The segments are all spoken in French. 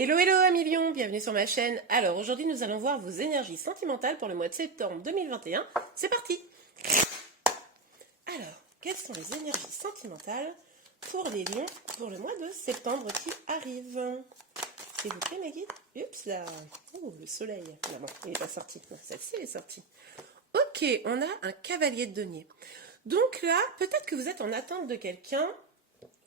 Hello hello amis lions, bienvenue sur ma chaîne. Alors aujourd'hui nous allons voir vos énergies sentimentales pour le mois de septembre 2021. C'est parti. Alors, quelles sont les énergies sentimentales pour les lions pour le mois de septembre qui arrive? S'il vous plaît mes guides. Oups là. Oh le soleil. Non, il n'est pas sorti. Non, celle-ci est sortie. Ok, on a un cavalier de denier. Donc là, peut-être que vous êtes en attente de quelqu'un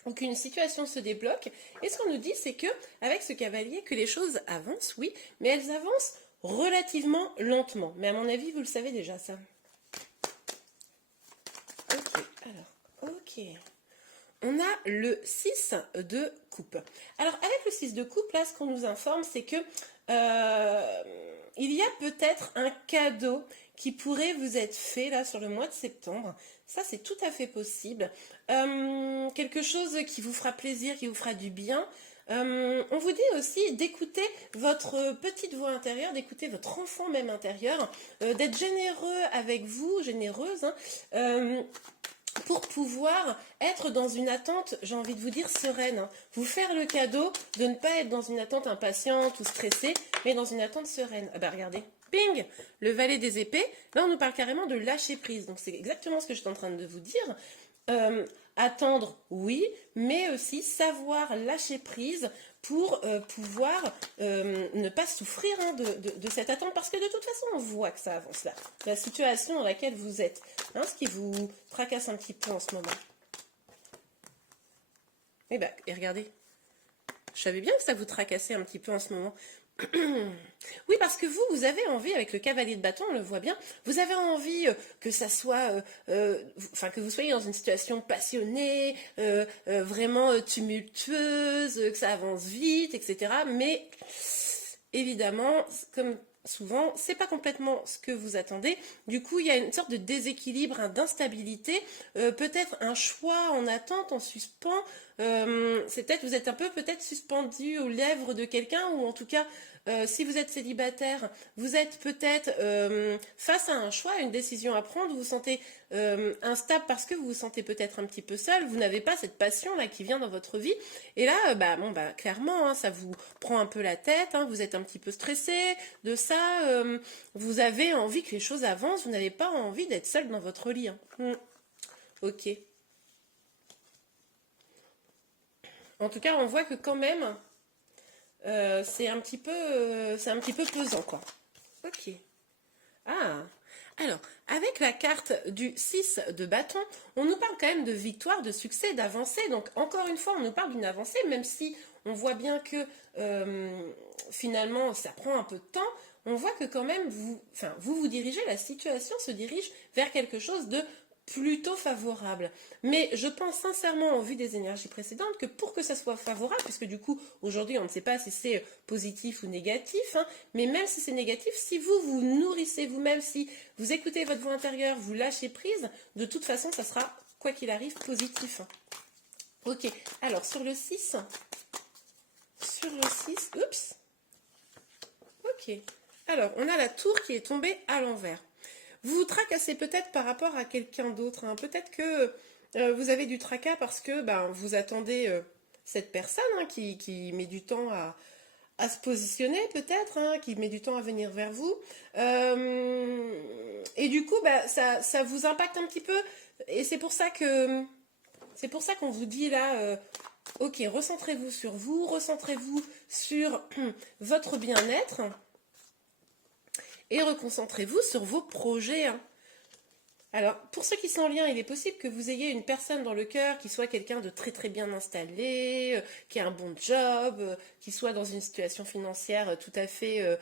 ou qu'une situation se débloque. Et ce qu'on nous dit, c'est que avec ce cavalier, que les choses avancent, oui, mais elles avancent relativement lentement. Mais à mon avis, vous le savez déjà, ça. Ok, alors, ok. On a le 6 de coupe. Alors, avec le 6 de coupe, là, ce qu'on nous informe, c'est que il y a peut-être un cadeau qui pourrait vous être fait, là, sur le mois de septembre. Ça, c'est tout à fait possible. Quelque chose qui vous fera plaisir, qui vous fera du bien. On vous dit aussi d'écouter votre petite voix intérieure, d'écouter votre enfant même intérieur, d'être généreux avec vous, généreuse, hein, pour pouvoir être dans une attente, j'ai envie de vous dire, sereine. Hein. Vous faire le cadeau de ne pas être dans une attente impatiente ou stressée, mais dans une attente sereine. Ah bah regardez, ping, le valet des épées. Là, on nous parle carrément de lâcher prise. Donc c'est exactement ce que je suis en train de vous dire. Attendre, oui, mais aussi savoir lâcher prise pour pouvoir ne pas souffrir hein, de cette attente, parce que de toute façon, on voit que ça avance là. La situation dans laquelle vous êtes, hein, ce qui vous tracasse un petit peu en ce moment. Et, bah, et regardez, je savais bien que ça vous tracassait un petit peu en ce moment. Oui, parce que vous avez envie, avec le cavalier de bâton, on le voit bien, vous avez envie que ça soit, enfin que vous soyez dans une situation passionnée, vraiment tumultueuse, que ça avance vite, etc. Mais évidemment, comme souvent, c'est pas complètement ce que vous attendez. Du coup, il y a une sorte de déséquilibre, hein, d'instabilité, peut-être un choix en attente, en suspens. C'est peut-être vous êtes un peu peut-être suspendu aux lèvres de quelqu'un, ou en tout cas, si vous êtes célibataire, vous êtes peut-être face à un choix, une décision à prendre. Vous vous sentez instable parce que vous vous sentez peut-être un petit peu seul. Vous n'avez pas cette passion là qui vient dans votre vie. Et là, clairement, hein, ça vous prend un peu la tête. Hein, vous êtes un petit peu stressé de ça. Vous avez envie que les choses avancent. Vous n'avez pas envie d'être seul dans votre lit. Hein. Ok. En tout cas, on voit que quand même, c'est un petit peu pesant, quoi. Ok. Ah. Alors, avec la carte du 6 de bâton, on nous parle quand même de victoire, de succès, d'avancée. Donc, encore une fois, on nous parle d'une avancée, même si on voit bien que finalement, ça prend un peu de temps. On voit que quand même, vous dirigez, la situation se dirige vers quelque chose de plutôt favorable. Mais je pense sincèrement, en vue des énergies précédentes, que pour que ça soit favorable, puisque du coup, aujourd'hui, on ne sait pas si c'est positif ou négatif, hein, mais même si c'est négatif, si vous nourrissez vous-même, si vous écoutez votre voix intérieure, vous lâchez prise, de toute façon, ça sera, quoi qu'il arrive, positif. Hein. Ok, alors sur le 6, oups, ok, alors on a la tour qui est tombée à l'envers. Vous vous tracassez peut-être par rapport à quelqu'un d'autre. Hein. Peut-être que vous avez du tracas parce que vous attendez cette personne hein, qui met du temps à se positionner, peut-être, hein, qui met du temps à venir vers vous. Et du coup, ça vous impacte un petit peu. Et c'est pour ça qu'on vous dit là, ok, recentrez-vous sur vous, recentrez-vous sur votre bien-être. Et reconcentrez-vous sur vos projets. Hein. Alors, pour ceux qui sont en lien, il est possible que vous ayez une personne dans le cœur qui soit quelqu'un de très très bien installé, qui a un bon job, qui soit dans une situation financière tout à fait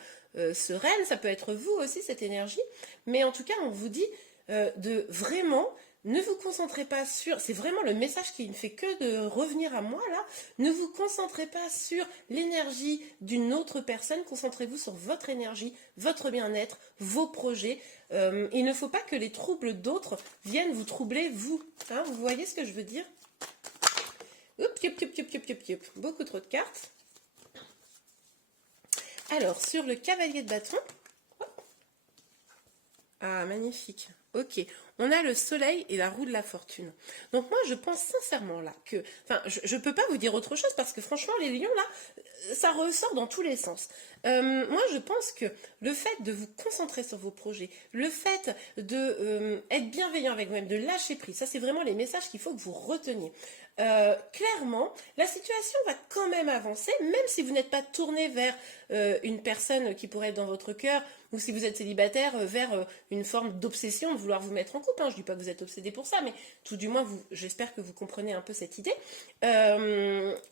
sereine. Ça peut être vous aussi, cette énergie. Mais en tout cas, on vous dit de vraiment... Ne vous concentrez pas sur, c'est vraiment le message qui ne fait que de revenir à moi là, ne vous concentrez pas sur l'énergie d'une autre personne, concentrez-vous sur votre énergie, votre bien-être, vos projets. Il ne faut pas que les troubles d'autres viennent vous troubler vous. Hein, vous voyez ce que je veux dire? Beaucoup trop de cartes. Alors, sur le cavalier de bâton, Ah, magnifique. Ok. On a le soleil et la roue de la fortune. Donc moi, je pense sincèrement là que... Enfin, je peux pas vous dire autre chose parce que franchement, les lions là, ça ressort dans tous les sens. Moi, je pense que le fait de vous concentrer sur vos projets, le fait de être bienveillant avec vous-même, de lâcher prise, ça c'est vraiment les messages qu'il faut que vous reteniez. Clairement, la situation va quand même avancer, même si vous n'êtes pas tourné vers une personne qui pourrait être dans votre cœur, ou si vous êtes célibataire, vers une forme d'obsession de vouloir vous mettre en couple. Hein. Je ne dis pas que vous êtes obsédé pour ça, mais tout du moins, j'espère que vous comprenez un peu cette idée.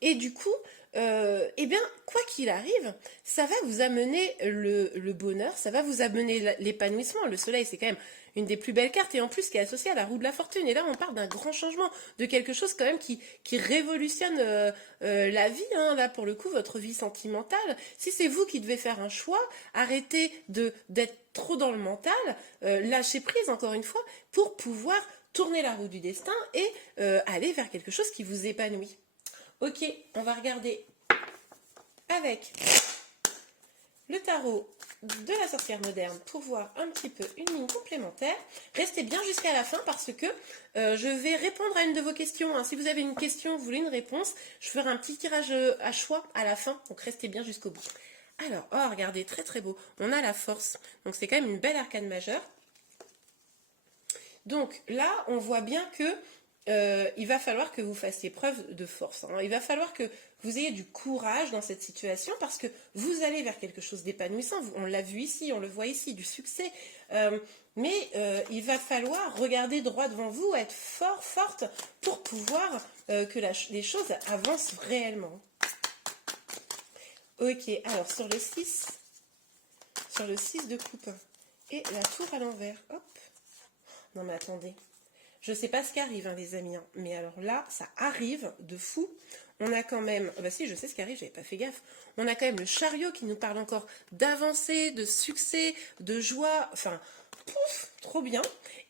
Et du coup, eh bien, quoi qu'il arrive, ça va vous amener le bonheur, ça va vous amener l'épanouissement. Le soleil, c'est quand même une des plus belles cartes, et en plus qui est associée à la roue de la fortune. Et là, on parle d'un grand changement, de quelque chose quand même qui révolutionne la vie, hein. Là, pour le coup, votre vie sentimentale. Si c'est vous qui devez faire un choix, arrêtez d'être trop dans le mental, lâchez prise, encore une fois, pour pouvoir tourner la roue du destin et aller vers quelque chose qui vous épanouit. Ok, on va regarder avec le tarot de la sorcière moderne pour voir un petit peu une ligne complémentaire. Restez bien jusqu'à la fin parce que je vais répondre à une de vos questions. Hein. Si vous avez une question, vous voulez une réponse, je ferai un petit tirage à choix à la fin, donc restez bien jusqu'au bout. Alors, oh regardez, très très beau, on a la force, donc c'est quand même une belle arcane majeure. Donc là, on voit bien que il va falloir que vous fassiez preuve de force. Hein. Il va falloir que vous ayez du courage dans cette situation parce que vous allez vers quelque chose d'épanouissant. On l'a vu ici, on le voit ici, du succès. Mais il va falloir regarder droit devant vous, être fort, forte pour pouvoir que les choses avancent réellement. Ok, alors sur le 6 de coupe et la tour à l'envers. Hop. Non mais attendez. Je sais pas ce qui arrive, hein, les amis, hein. Mais alors là, ça arrive de fou. On a quand même... Bah si, je sais ce qui arrive, j'avais pas fait gaffe. On a quand même le chariot qui nous parle encore d'avancée, de succès, de joie. Enfin, pouf, trop bien.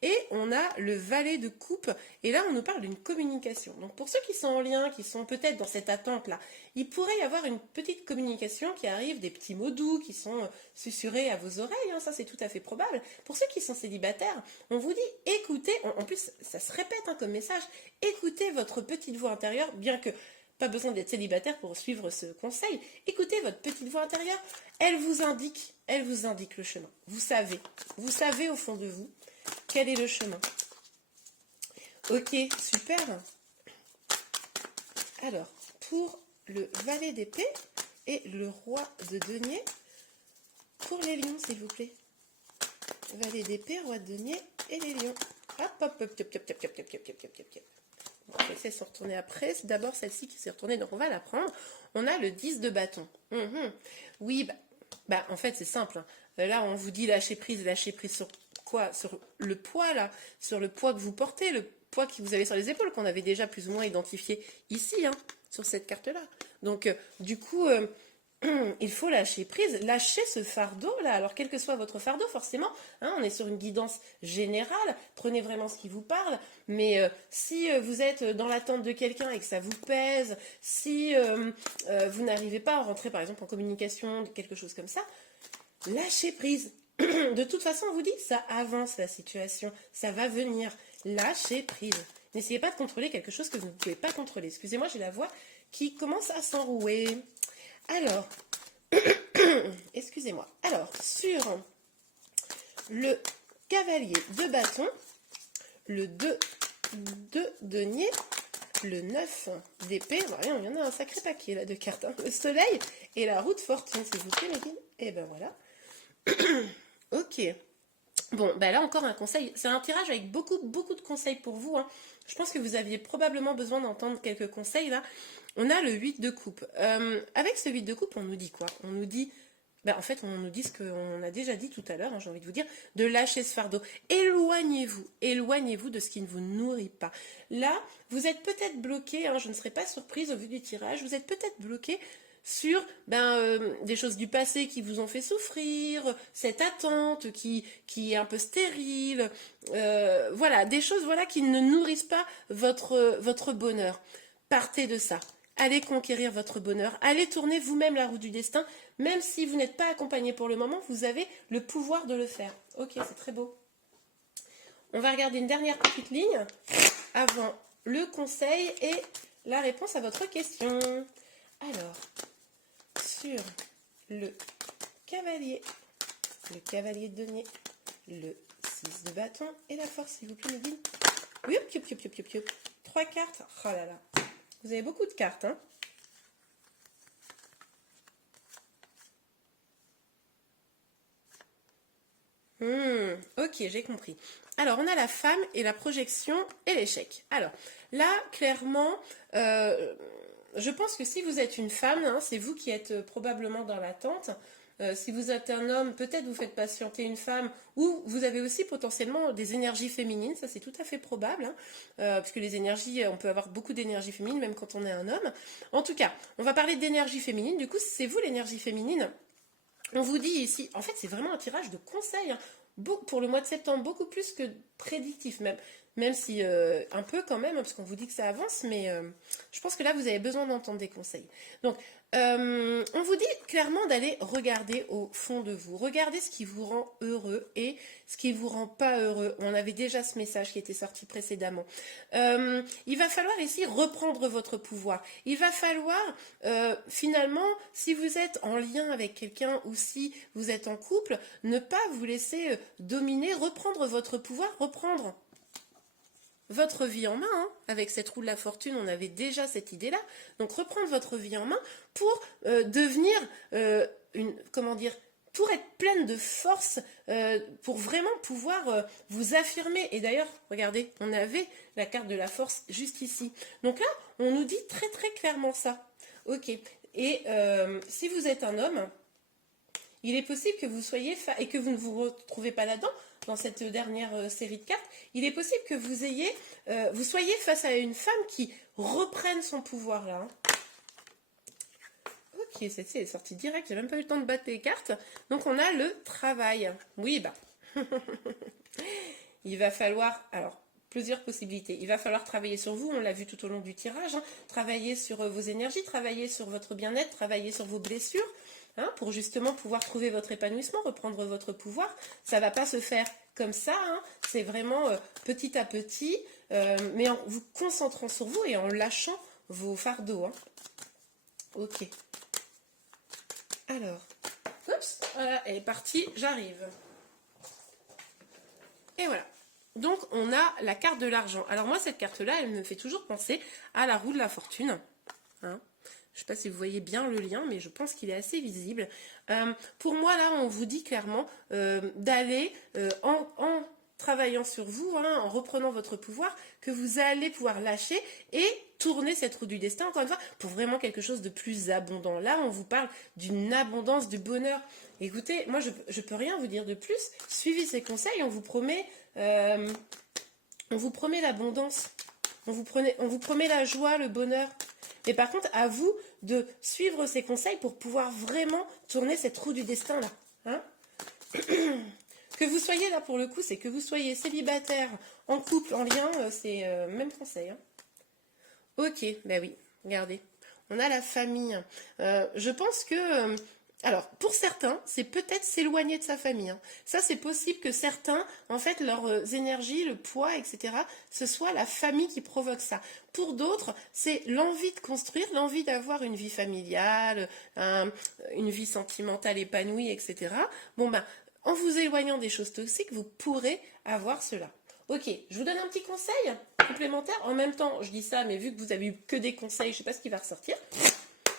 Et on a le valet de coupe. Et là, on nous parle d'une communication. Donc pour ceux qui sont en lien, qui sont peut-être dans cette attente-là, il pourrait y avoir une petite communication qui arrive, des petits mots doux qui sont susurrés à vos oreilles. Hein, ça, c'est tout à fait probable. Pour ceux qui sont célibataires, on vous dit, écoutez, en plus, ça se répète hein, comme message, écoutez votre petite voix intérieure, bien que pas besoin d'être célibataire pour suivre ce conseil. Écoutez votre petite voix intérieure, elle vous indique le chemin. Vous savez au fond de vous quel est le chemin. Ok, super. Alors, pour le valet d'épée et le roi de denier, pour les lions, s'il vous plaît. Valet d'épée, roi de denier et les lions. Hop, hop, hop, hop, hop, hop, hop, hop, hop, hop, hop, hop. On va essayer de se retourner après. C'est d'abord celle-ci qui s'est retournée, donc on va la prendre. On a le 10 de bâton. Oui, bah, en fait, c'est simple. Hein. Là, on vous dit lâcher prise sur quoi? Sur le poids, là. Sur le poids que vous portez, le poids que vous avez sur les épaules, qu'on avait déjà plus ou moins identifié ici, hein, sur cette carte-là. Donc, du coup... il faut lâcher prise, lâcher ce fardeau là. Alors quel que soit votre fardeau, forcément, hein, on est sur une guidance générale. Prenez vraiment ce qui vous parle. Mais si vous êtes dans l'attente de quelqu'un et que ça vous pèse, si vous n'arrivez pas à rentrer par exemple en communication, quelque chose comme ça, lâchez prise. De toute façon, on vous dit, ça avance la situation, ça va venir. Lâchez prise. N'essayez pas de contrôler quelque chose que vous ne pouvez pas contrôler. Excusez-moi, j'ai la voix qui commence à s'enrouer. Alors, excusez-moi. Alors, sur le cavalier de bâton, le 2 de denier, le 9 d'épée, il y en a un sacré paquet là de cartes, hein. Le soleil et la roue de fortune, s'il vous plaît, Mégane. Et ben voilà. Ok. Bon, ben là encore un conseil. C'est un tirage avec beaucoup de conseils pour vous. Hein. Je pense que vous aviez probablement besoin d'entendre quelques conseils là. On a le 8 de coupe. Avec ce 8 de coupe, on nous dit quoi? On nous dit, en fait, on nous dit ce qu'on a déjà dit tout à l'heure, hein, j'ai envie de vous dire, de lâcher ce fardeau. Éloignez-vous de ce qui ne vous nourrit pas. Là, vous êtes peut-être bloqué, hein, je ne serais pas surprise au vu du tirage, vous êtes peut-être bloqué sur des choses du passé qui vous ont fait souffrir, cette attente qui est un peu stérile, voilà, des choses voilà, qui ne nourrissent pas votre bonheur. Partez de ça. Allez conquérir votre bonheur, allez tourner vous-même la roue du destin, même si vous n'êtes pas accompagné pour le moment, vous avez le pouvoir de le faire. Ok, c'est très beau. On va regarder une dernière petite ligne avant le conseil et la réponse à votre question. Alors, sur le cavalier de denier, le 6 de bâton et la force, s'il vous plaît, me dit. Youp, youp, youp, youp, youp, youp. 3 cartes. Oh là là. Vous avez beaucoup de cartes, hein. Ok, j'ai compris. Alors, on a la femme et la projection et l'échec. Alors, là, clairement, je pense que si vous êtes une femme, hein, c'est vous qui êtes probablement dans l'attente. Si vous êtes un homme, peut-être vous faites patienter une femme, ou vous avez aussi potentiellement des énergies féminines, ça c'est tout à fait probable, hein, parce que les énergies, on peut avoir beaucoup d'énergie féminine même quand on est un homme. En tout cas, on va parler d'énergie féminine, du coup c'est vous l'énergie féminine. On vous dit ici, en fait c'est vraiment un tirage de conseils, hein, pour le mois de septembre, beaucoup plus que prédictif même si un peu quand même, parce qu'on vous dit que ça avance, mais je pense que là vous avez besoin d'entendre des conseils. Donc on vous dit clairement d'aller regarder au fond de vous, regardez ce qui vous rend heureux et ce qui ne vous rend pas heureux. On avait déjà ce message qui était sorti précédemment. Il va falloir ici reprendre votre pouvoir. Il va falloir finalement, si vous êtes en lien avec quelqu'un ou si vous êtes en couple, ne pas vous laisser dominer, reprendre votre pouvoir, reprendre votre vie en main, hein. Avec cette roue de la fortune, on avait déjà cette idée-là. Donc reprendre votre vie en main pour devenir pour être pleine de force, pour vraiment pouvoir vous affirmer. Et d'ailleurs, regardez, on avait la carte de la force juste ici. Donc là, on nous dit très très clairement ça. Ok. Et si vous êtes un homme, il est possible que vous soyez et que vous ne vous retrouvez pas là-dedans, dans cette dernière série de cartes, il est possible que vous soyez face à une femme qui reprenne son pouvoir là. Hein. Ok, celle-ci est sortie direct, j'ai même pas eu le temps de battre les cartes. Donc on a le travail. Oui, bah. Il va falloir, alors, plusieurs possibilités. Il va falloir travailler sur vous, on l'a vu tout au long du tirage, hein, travailler sur vos énergies, travailler sur votre bien-être, travailler sur vos blessures. Hein, pour justement pouvoir trouver votre épanouissement, reprendre votre pouvoir. Ça ne va pas se faire comme ça, hein, c'est vraiment petit à petit, mais en vous concentrant sur vous et en lâchant vos fardeaux. Hein. Ok. Alors, oups, voilà, elle est partie, j'arrive. Et voilà. Donc, on a la carte de l'argent. Alors moi, cette carte-là, elle me fait toujours penser à la roue de la fortune. Hein. Je ne sais pas si vous voyez bien le lien, mais je pense qu'il est assez visible. Pour moi, là, on vous dit clairement d'aller en travaillant sur vous, hein, en reprenant votre pouvoir, que vous allez pouvoir lâcher et tourner cette roue du destin, encore une fois, pour vraiment quelque chose de plus abondant. Là, on vous parle d'une abondance, du bonheur. Écoutez, moi, je ne peux rien vous dire de plus. Suivez ces conseils, on vous promet l'abondance. On vous promet la joie, le bonheur. Mais par contre, à vous de suivre ces conseils pour pouvoir vraiment tourner cette roue du destin là. Hein. Que vous soyez là pour le coup, c'est que vous soyez célibataire, en couple, en lien, c'est même conseil. Hein. Ok, ben oui, regardez. On a la famille. Je pense que... alors, pour certains, c'est peut-être s'éloigner de sa famille. Hein. Ça, c'est possible que certains, en fait, leurs énergies, le poids, etc., ce soit la famille qui provoque ça. Pour d'autres, c'est l'envie de construire, l'envie d'avoir une vie familiale, une vie sentimentale épanouie, etc. Bon, ben, en vous éloignant des choses toxiques, vous pourrez avoir cela. Ok, je vous donne un petit conseil complémentaire. En même temps, je dis ça, mais vu que vous avez eu que des conseils, je ne sais pas ce qui va ressortir.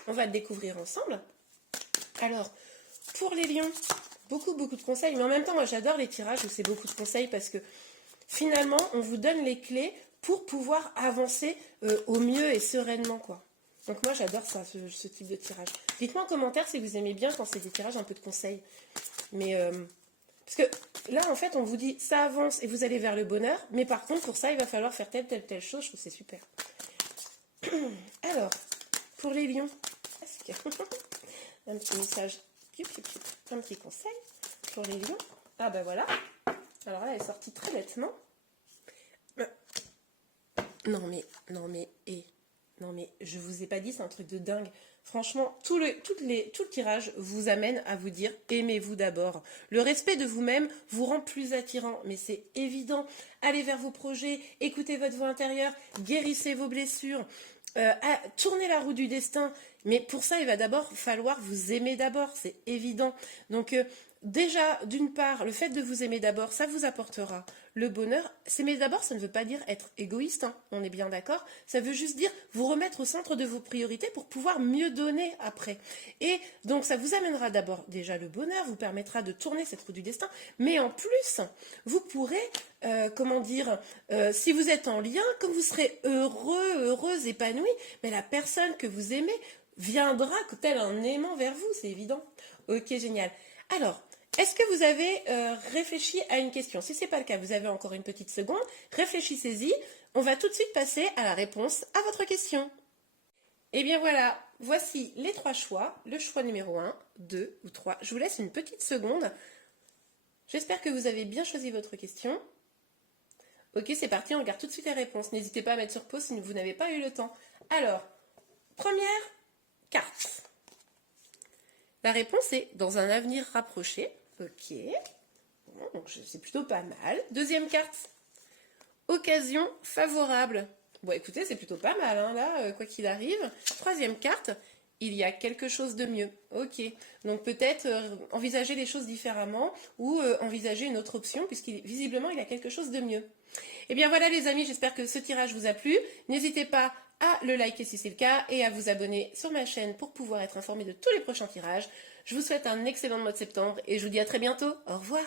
On va le découvrir ensemble. Alors, pour les lions, beaucoup de conseils, mais en même temps, moi j'adore les tirages où c'est beaucoup de conseils parce que finalement, on vous donne les clés pour pouvoir avancer au mieux et sereinement, quoi. Donc moi j'adore ça, ce type de tirage. Dites-moi en commentaire si vous aimez bien quand c'est des tirages un peu de conseils. Mais, parce que là, en fait, on vous dit ça avance et vous allez vers le bonheur, mais par contre, pour ça, il va falloir faire telle chose, je trouve que c'est super. Alors, pour les lions, un petit message, un petit conseil pour les lions. Ah ben voilà. Alors là, elle est sortie très bêtement. Non mais, et Non mais je vous ai pas dit, c'est un truc de dingue. Franchement, tout le tirage vous amène à vous dire aimez-vous d'abord. Le respect de vous-même vous rend plus attirant, mais c'est évident. Allez vers vos projets, écoutez votre voix intérieure, guérissez vos blessures, tournez la roue du destin. Mais pour ça, il va d'abord falloir vous aimer d'abord, c'est évident. Donc déjà, d'une part, le fait de vous aimer d'abord, ça vous apportera le bonheur. S'aimer d'abord, ça ne veut pas dire être égoïste, hein, on est bien d'accord. Ça veut juste dire vous remettre au centre de vos priorités pour pouvoir mieux donner après. Et donc, ça vous amènera d'abord déjà le bonheur, vous permettra de tourner cette roue du destin, mais en plus, vous pourrez, si vous êtes en lien, comme vous serez heureux, heureuse, épanoui, mais la personne que vous aimez viendra tel un aimant vers vous, c'est évident. Ok, génial. Alors, est-ce que vous avez réfléchi à une question? Si ce n'est pas le cas, vous avez encore une petite seconde. Réfléchissez-y. On va tout de suite passer à la réponse à votre question. Et bien voilà, voici les 3 choix. Le choix numéro 1, 2 ou 3. Je vous laisse une petite seconde. J'espère que vous avez bien choisi votre question. Ok, c'est parti, on regarde tout de suite les réponses. N'hésitez pas à mettre sur pause si vous n'avez pas eu le temps. Alors, première carte. La réponse est dans un avenir rapproché. Ok, bon, donc c'est plutôt pas mal. Deuxième carte, occasion favorable. Bon, écoutez, c'est plutôt pas mal, hein, là, quoi qu'il arrive. Troisième carte, il y a quelque chose de mieux. Ok, donc peut-être envisager les choses différemment ou envisager une autre option, puisqu'visiblement, il y a quelque chose de mieux. Et bien voilà les amis, j'espère que ce tirage vous a plu. N'hésitez pas à le liker si c'est le cas et à vous abonner sur ma chaîne pour pouvoir être informé de tous les prochains tirages. Je vous souhaite un excellent mois de septembre et je vous dis à très bientôt. Au revoir.